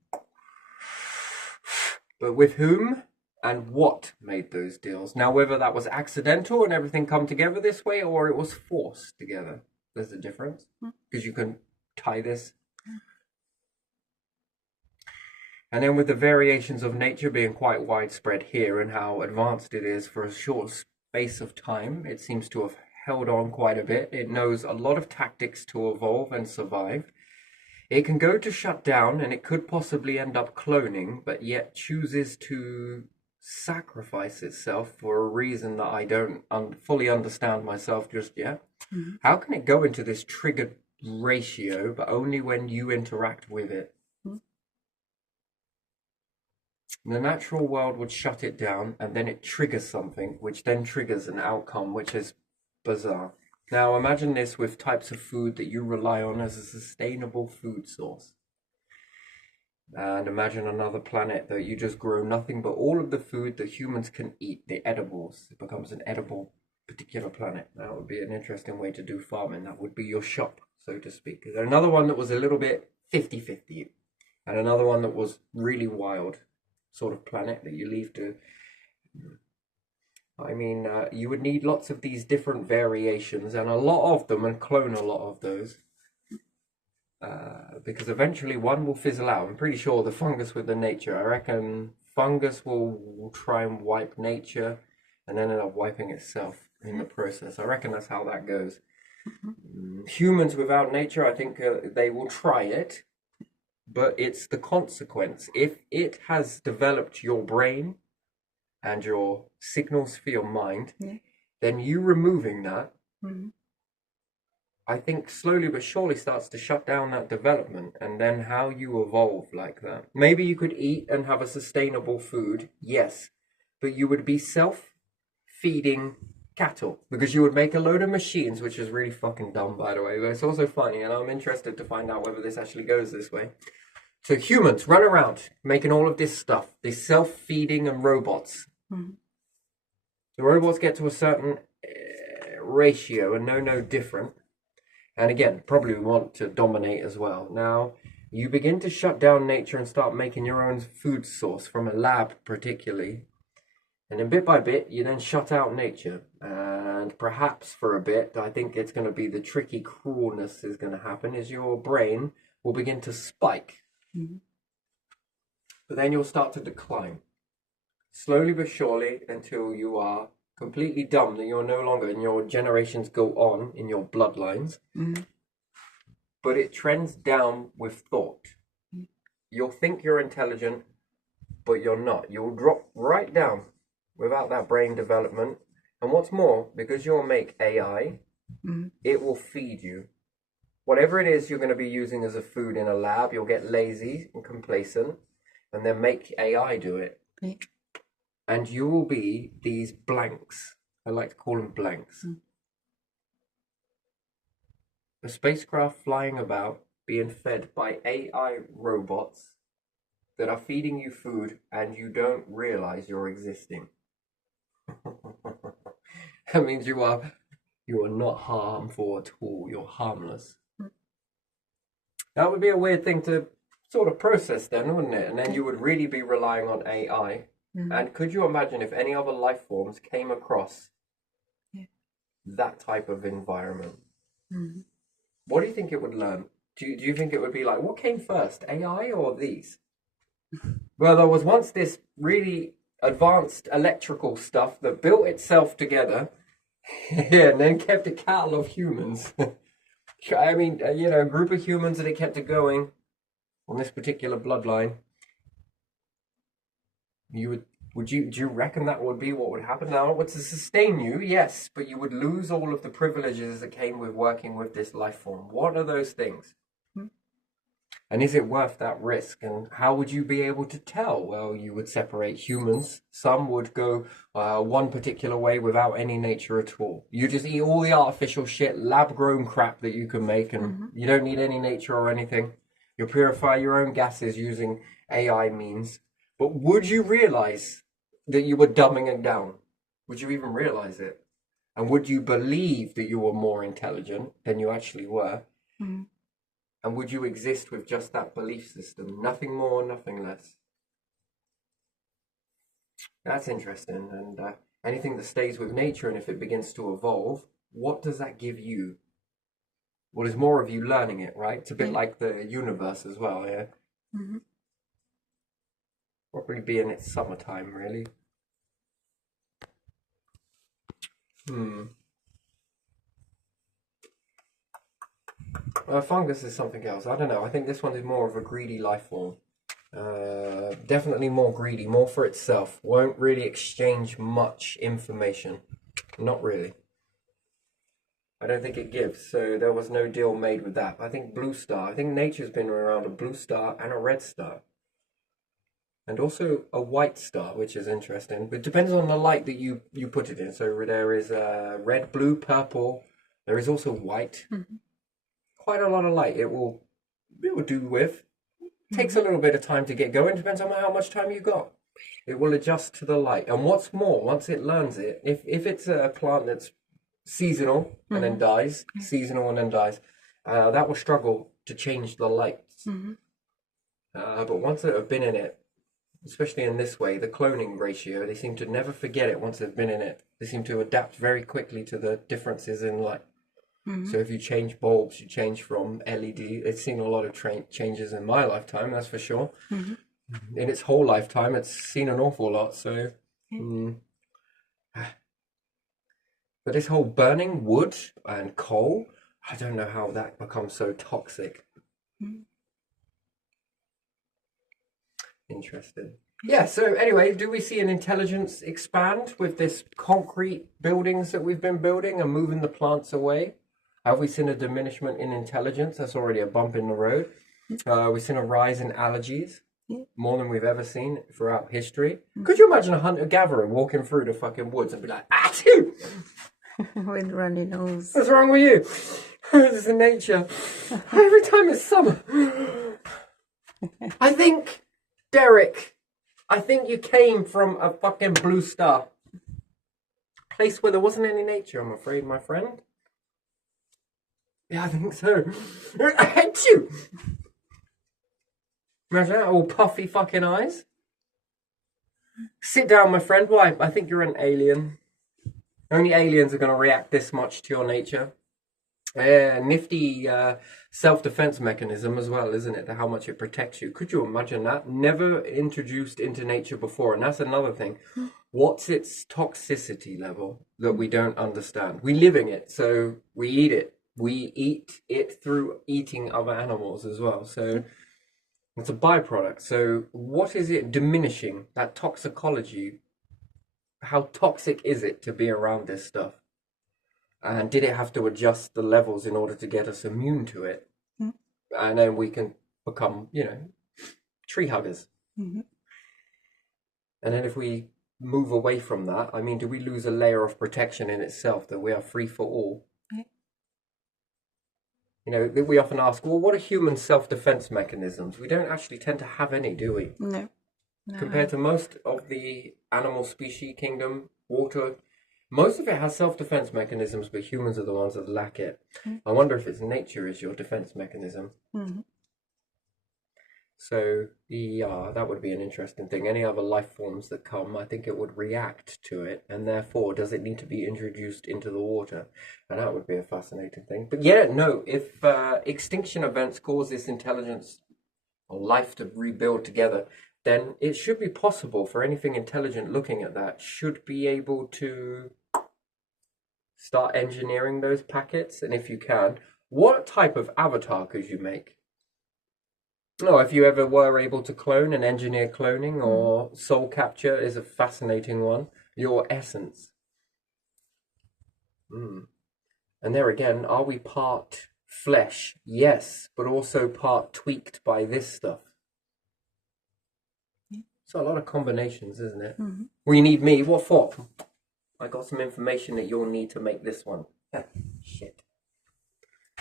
But with whom and what made those deals? Now, whether that was accidental and everything come together this way, or it was forced together, there's a difference. Because you can tie this. And then with the variations of nature being quite widespread here and how advanced it is for a short space of time, it seems to have held on quite a bit. It knows a lot of tactics to evolve and survive. It can go to shut down, and it could possibly end up cloning, but yet chooses to sacrifice itself for a reason that I don't fully understand myself just yet. How can it go into this triggered ratio, but only when you interact with it? The natural world would shut it down, and then it triggers something, which then triggers an outcome, which is bizarre. Now imagine this with types of food that you rely on as a sustainable food source. And imagine another planet that you just grow nothing but all of the food that humans can eat, the edibles. It becomes an edible particular planet. That would be an interesting way to do farming. That would be your shop, so to speak. There's another one that was a little bit 50-50, and another one that was really wild sort of planet that you leave to... I mean, you would need lots of these different variations and a lot of them, and clone a lot of those. because eventually one will fizzle out. I'm pretty sure the fungus with the nature, I reckon fungus will try and wipe nature and then end up wiping itself in the process. I reckon that's how that goes. Humans without nature, I think they will try it, but it's the consequence. If it has developed your brain and your signals for your mind, Yeah. then you removing that, Mhm. I think slowly but surely starts to shut down that development, and then how you evolve like that. Maybe you could eat and have a sustainable food, yes, but you would be self-feeding cattle because you would make a load of machines, which is really fucking dumb, by the way, but it's also funny, and I'm interested to find out whether this actually goes this way. So humans run around making all of this stuff, these self-feeding and robots. Mhm. The robots get to a certain ratio and know no different. And again, probably want to dominate as well. Now, you begin to shut down nature and start making your own food source from a lab, particularly. And then bit by bit, you then shut out nature. And perhaps for a bit, I think it's going to be the tricky cruelness is going to happen, is your brain will begin to spike. Mhm. But then you'll start to decline. Slowly but surely until you are completely dumb that you're no longer, and your generations go on in your bloodlines. Mhm. But it trends down with thought. You'll think you're intelligent, but you're not. You'll drop right down without that brain development. And what's more, because you'll make AI, Mhm. it will feed you. Whatever it is you're going to be using as a food in a lab, you'll get lazy and complacent and then make AI do it. Yeah. And you will be these blanks. I like to call them blanks. A spacecraft flying about, being fed by AI robots that are feeding you food and you don't realize you're existing. That means you are not harmful at all. You're harmless. That would be a weird thing to sort of process then, wouldn't it? And then you would really be relying on AI. Mhm. And could you imagine if any other life forms came across Yeah. that type of environment? Mhm. What do you think it would learn? Do you think it would be like, what came first, AI or these? Well, there was once this really advanced electrical stuff that built itself together and then kept a cattle of humans. I mean, a group of humans and it kept it going on this particular bloodline. Do you reckon that would be what would happen? Now, it would sustain you, yes, but you would lose all of the privileges that came with working with this life form. What are those things? And is it worth that risk? And how would you be able to tell? Well, you would separate humans. Some would go one particular way without any nature at all. You just eat all the artificial shit, lab-grown crap that you can make, and you don't need any nature or anything. You purify your own gases using AI means. But would you realize that you were dumbing it down? Would you even realize it? And would you believe that you were more intelligent than you actually were? Mhm. And would you exist with just that belief system? Nothing more, nothing less. That's interesting. And anything that stays with nature and if it begins to evolve, what does that give you? Well, there's more of you learning it, right? It's a bit Yeah. like the universe as well, yeah? Mhm. Probably be in its summertime, really. Fungus is something else. I don't know. I think this one is more of a greedy life form. Definitely more greedy, more for itself. Won't really exchange much information. Not really. I don't think it gives, so there was no deal made with that. I think blue star. I think nature's been around a blue star and a red star. And also a white star, which is interesting. But it depends on the light that you put it in. So there is red, blue, purple. There is also white. Mhm. Quite a lot of light it will do with. Takes a little bit of time to get going. Depends on how much time you got. It will adjust to the light. And what's more, once it learns it, if it's a plant that's seasonal and then dies, seasonal and then dies, that will struggle to change the lights. Mhm. But once they have been in it, especially in this way, the cloning ratio, they seem to never forget it once they've been in it. They seem to adapt very quickly to the differences in light. So if you change bulbs, you change from LED. It's seen a lot of changes in my lifetime, that's for sure. In its whole lifetime, it's seen an awful lot. So, but this whole burning wood and coal, I don't know how that becomes so toxic. Interesting. Yeah, so anyway, do we see an intelligence expand with this concrete buildings that we've been building and moving the plants away? Have we seen a diminishment in intelligence? That's already a bump in the road. We've seen a rise in allergies, more than we've ever seen throughout history. Could you imagine a hunter-gatherer walking through the fucking woods and be like, achoo! With runny nose. What's wrong with you? This is nature. Every time it's summer. I think, Derek, you came from a fucking blue star. Place where there wasn't any nature, I'm afraid, my friend. Yeah, I think so. Achoo! Imagine that, all puffy fucking eyes. Sit down, my friend. Why? I think you're an alien. Only aliens are going to react this much to your nature. Nifty self-defense mechanism as well, isn't it? How much it protects you. Could you imagine that? Never introduced into nature before. And that's another thing. What's its toxicity level that we don't understand? We live in it, so we eat it. We eat it through eating other animals as well. So it's a byproduct. So what is it diminishing? That toxicology. How toxic is it to be around this stuff? And did it have to adjust the levels in order to get us immune to it? And then we can become, tree huggers. And then if we move away from that, I mean, do we lose a layer of protection in itself that we are free for all? We often ask, well, what are human self-defense mechanisms? We don't actually tend to have any, do we? No. Compared to most of the animal species kingdom, water, most of it has self-defense mechanisms, but humans are the ones that lack it. I wonder if it's nature is your defense mechanism. So, yeah, that would be an interesting thing. Any other life forms that come, I think it would react to it, and therefore, does it need to be introduced into the water? And that would be a fascinating thing. But yeah, no, if extinction events cause this intelligence or life to rebuild together, then it should be possible for anything intelligent looking at that should be able to start engineering those packets. And if you can, what type of avatar could you make? Oh, if you ever were able to clone and engineer cloning or soul capture is a fascinating one. Your essence. And there again, are we part flesh? Yes, but also part tweaked by this stuff. So a lot of combinations, isn't it? We need me. What for? I got some information that you'll need to make this one. Shit.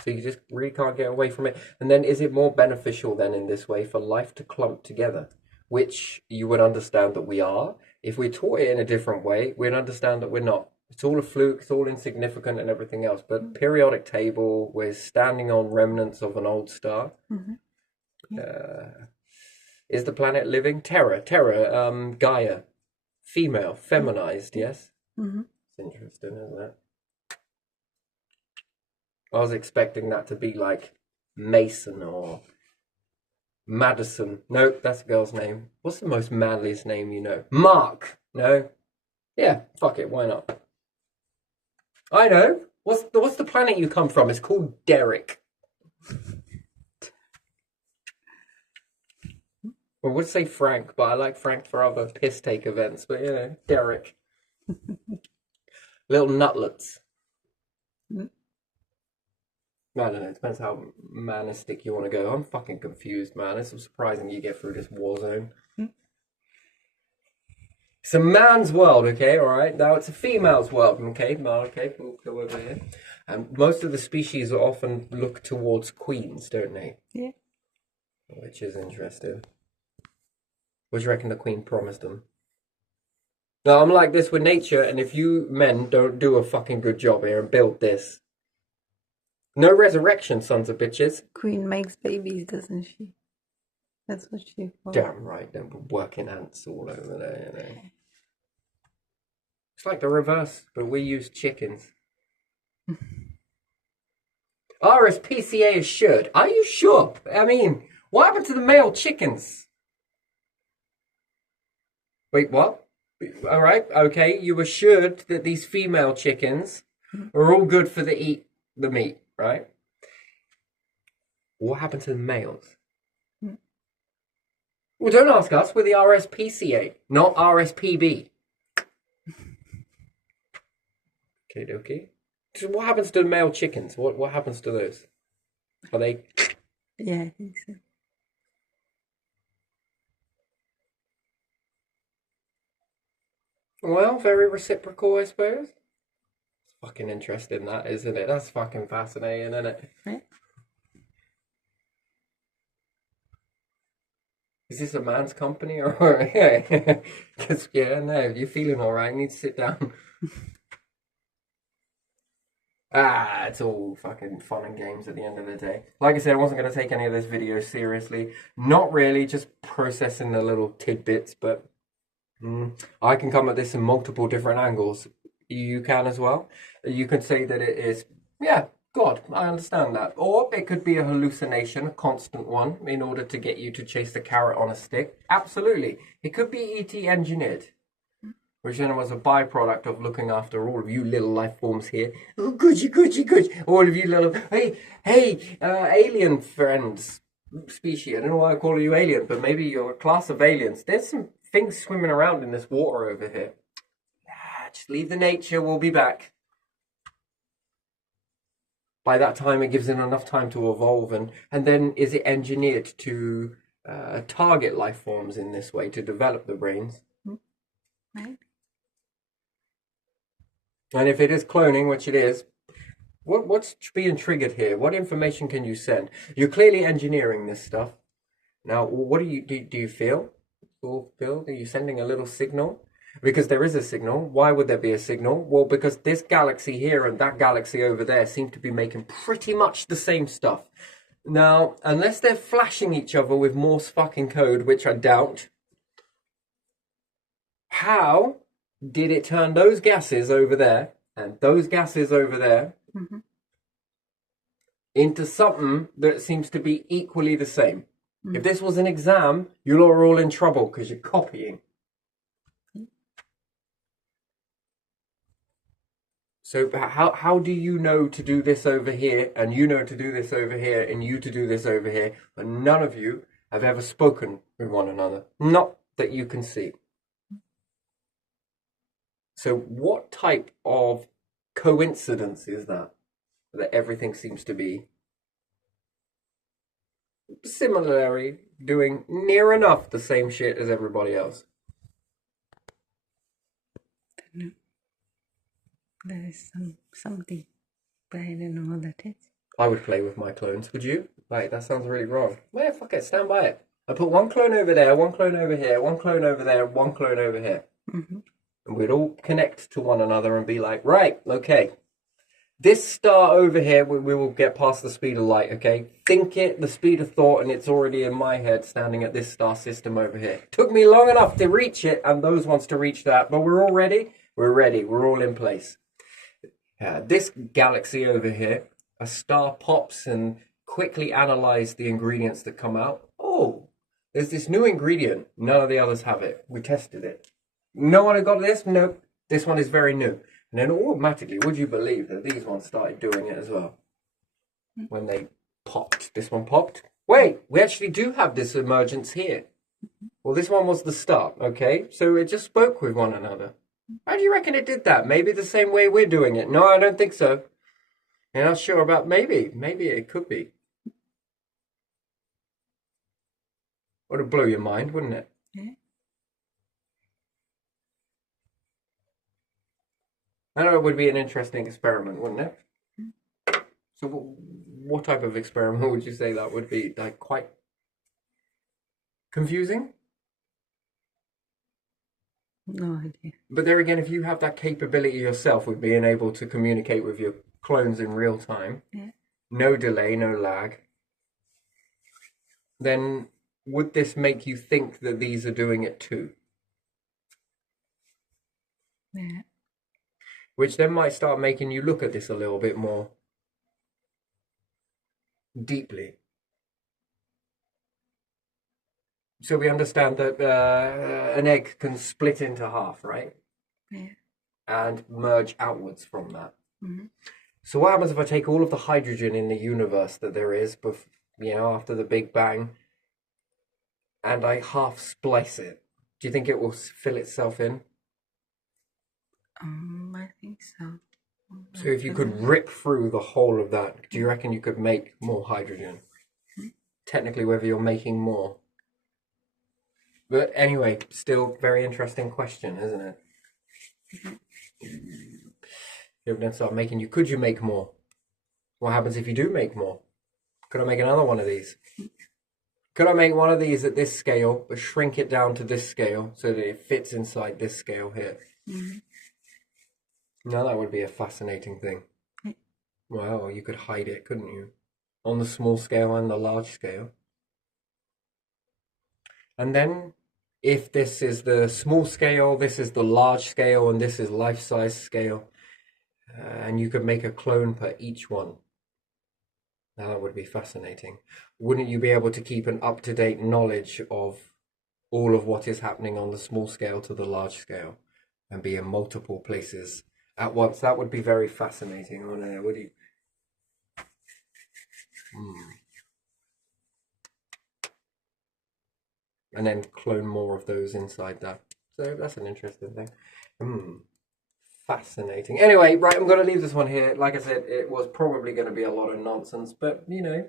So you just really can't get away from it. And then is it more beneficial then in this way for life to clump together? Which you would understand that we are. If we taught it in a different way, we'd understand that we're not. It's all a fluke, it's all insignificant and everything else. But periodic table, we're standing on remnants of an old star. Is the planet living? Terra, Gaia, female, feminized, yes? It's interesting, isn't it? I was expecting that to be like Mason or Madison. Nope, that's a girl's name. What's the most manliest name you know? Mark. No? Yeah, fuck it, why not? I know. What's the planet you come from? It's called Derek. Well, I would say Frank, but I like Frank for other piss take events. But Derek. Little nutlets. I don't know, it depends how manistic you want to go. I'm fucking confused, man. It's surprising you get through this war zone. It's a man's world, okay, alright? Now it's a female's world, okay? We'll go over here. And most of the species often look towards queens, don't they? Yeah. Which is interesting. What do you reckon the queen promised them? Now, I'm like this with nature, and if you men don't do a fucking good job here and build this, no resurrection, sons of bitches. Queen makes babies, doesn't she? That's what she thought. Damn right, them working ants all over there, It's like the reverse, but we use chickens. RSPCA is should. Are you sure? I mean, what happened to the male chickens? Wait, what? All right, okay. You assured that these female chickens are all good for the meat, right? What happened to the males? Well, don't ask us. We're the RSPCA, not RSPB. Okay. So what happens to the male chickens? What happens to those? Are they? Yeah, I think so. Well, very reciprocal, I suppose. Fucking interesting, that, isn't it? That's fucking fascinating, isn't it? Right? Is this a man's company or yeah? Because yeah, no, you're feeling all right. You need to sit down. It's all fucking fun and games at the end of the day. Like I said, I wasn't going to take any of this video seriously. Not really, just processing the little tidbits, but I can come at this in multiple different angles. You can as well. You could say that it is, yeah, God, I understand that. Or it could be a hallucination, a constant one, in order to get you to chase the carrot on a stick. Absolutely. It could be ET engineered, which then was a byproduct of looking after all of you little life forms here. Oh, good. All of you little, hey, alien friends, species. I don't know why I call you alien, but maybe you're a class of aliens. There's some things swimming around in this water over here. Just leave the nature, we'll be back. By that time, it gives it enough time to evolve, and then is it engineered to target life forms in this way, to develop the brains? Right? And if it is cloning, which it is, what's being triggered here? What information can you send? You're clearly engineering this stuff. Now, what do you feel? Are you sending a little signal? Because there is a signal. Why would there be a signal? Well, because this galaxy here and that galaxy over there seem to be making pretty much the same stuff. Now, unless they're flashing each other with Morse fucking code, which I doubt, how did it turn those gases over there and those gases over there into something that seems to be equally the same? If this was an exam, you lot are all in trouble because you're copying. So how do you know to do this over here, and you know to do this over here, and you to do this over here, but none of you have ever spoken with one another? Not that you can see. So what type of coincidence is that everything seems to be similarly doing near enough the same shit as everybody else? There is something, but I don't know what that is. I would play with my clones. Would you? Like, that sounds really wrong. Well, fuck it, stand by it. I put one clone over there, one clone over here, one clone over there, one clone over here. And we'd all connect to one another and be like, right, okay. This star over here, we will get past the speed of light, okay? Think it, the speed of thought, and it's already in my head standing at this star system over here. Took me long enough to reach it, and those wants to reach that, but we're all ready? We're ready. We're all in place. This galaxy over here, a star pops and quickly analyze the ingredients that come out. Oh, there's this new ingredient. None of the others have it. We tested it. No one had got this? Nope. This one is very new. And then automatically, would you believe that these ones started doing it as well? When they popped. This one popped. Wait, we actually do have this emergence here. Well, this one was the start, okay? So it just spoke with one another. How do you reckon it did that? Maybe the same way we're doing it? No, I don't think so. You're not sure about maybe. Maybe it could be. Would have blow your mind, wouldn't it? Yeah. I know it would be an interesting experiment, wouldn't it? So what type of experiment would you say that would be? Like quite confusing? No idea. But there again, if you have that capability yourself with being able to communicate with your clones in real time, no delay, no lag, then would this make you think that these are doing it too? Yeah. Which then might start making you look at this a little bit more deeply. So we understand that an egg can split into half, right? Yeah. And merge outwards from that. Mm-hmm. So what happens if I take all of the hydrogen in the universe that there is, after the Big Bang, and I half splice it? Do you think it will fill itself in? I think so. So if you could rip through the whole of that, do you reckon you could make more hydrogen? Technically, whether you're making more. But anyway, still very interesting question, isn't it? You're going to start making, could you make more? What happens if you do make more? Could I make another one of these? Could I make one of these at this scale, but shrink it down to this scale so that it fits inside this scale here? Now that would be a fascinating thing. Well, you could hide it, couldn't you? On the small scale and the large scale. And then, if this is the small scale, this is the large scale, and this is life-size scale, and you could make a clone per each one. Now that would be fascinating. Wouldn't you be able to keep an up-to-date knowledge of all of what is happening on the small scale to the large scale and be in multiple places at once? That would be very fascinating, wouldn't it? Would you? And then clone more of those inside that. So that's an interesting thing. Fascinating. Anyway, right, I'm going to leave this one here. Like I said, it was probably going to be a lot of nonsense, but, in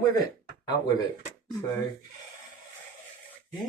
with it, out with it. So